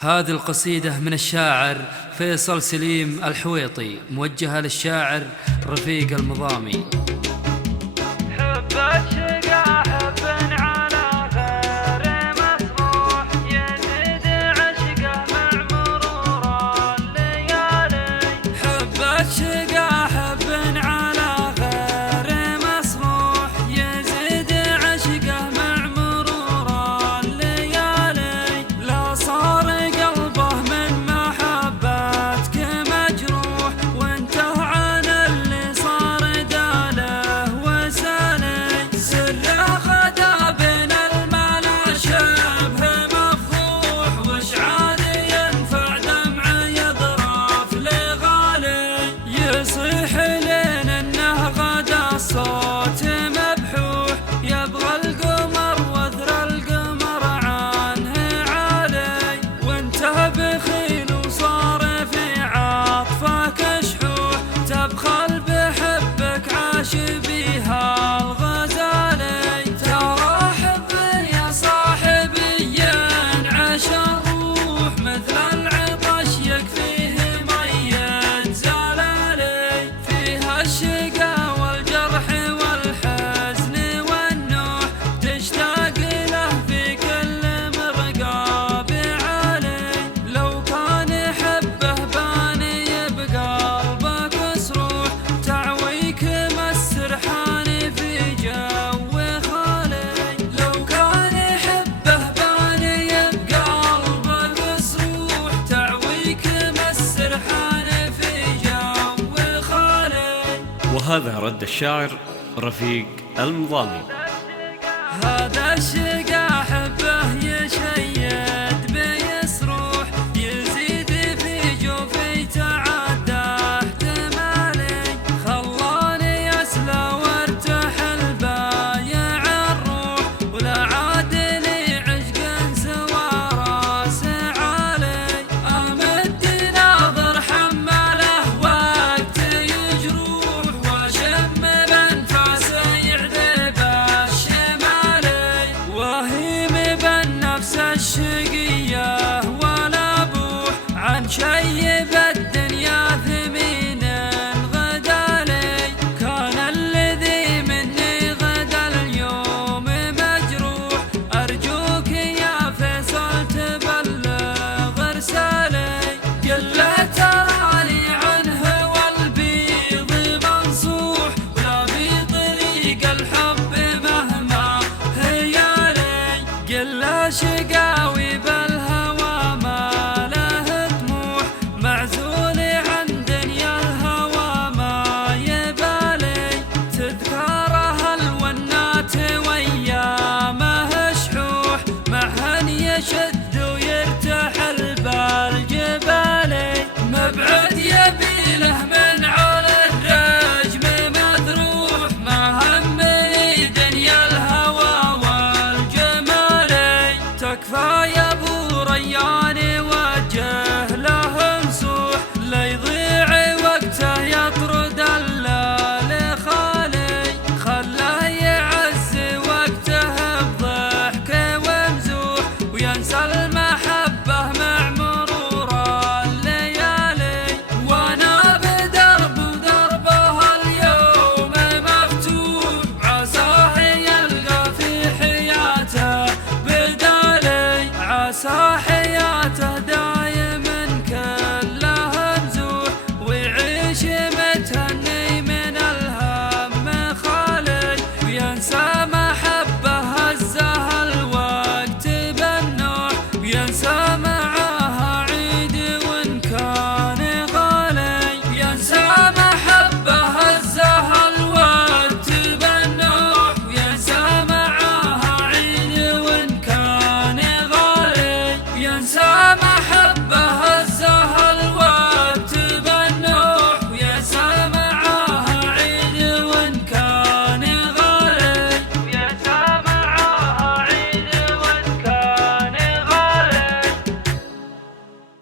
هذه القصيدة من الشاعر فيصل سليم الحويطي، موجهة للشاعر رفيق المضامي. حب الشقا حب على غير مسموح، يزيد عشقه مع مرور الليالي. حب الشقا حب على غير مسموح، يزيد عشقه مع مرور الليالي. لا صار قلبه من محبتك مجروح، وانته عن اللي صار داله وسالي. سره غدا بين الملا شبه مفضوح، وش عاد ينفع دمعه يضرف لغالي. يصيح لين انه غدا الصوت مبحوح، يبغى القمر وذر القمر عنه عالي. وانته بخيل وصار في عطفك شحوح، تبخل بحبك عاش بيها الغزالي. ترى حب يا صاحبي ينعش الروح، مثل العطش يكفيه مية زلالي. فيها الشقا والجرح والحزن والنوح، تشتاق له في كل مرقاب عالي. لو كان يحبه باني بقلبك سروح، تعويك مسرحان في جو خالي. لو كان يحبه باني بقلبك سروح، تعويك مسرحان في جو خالي. وهذا رد الشاعر رفيق المضامي. هذا الشيء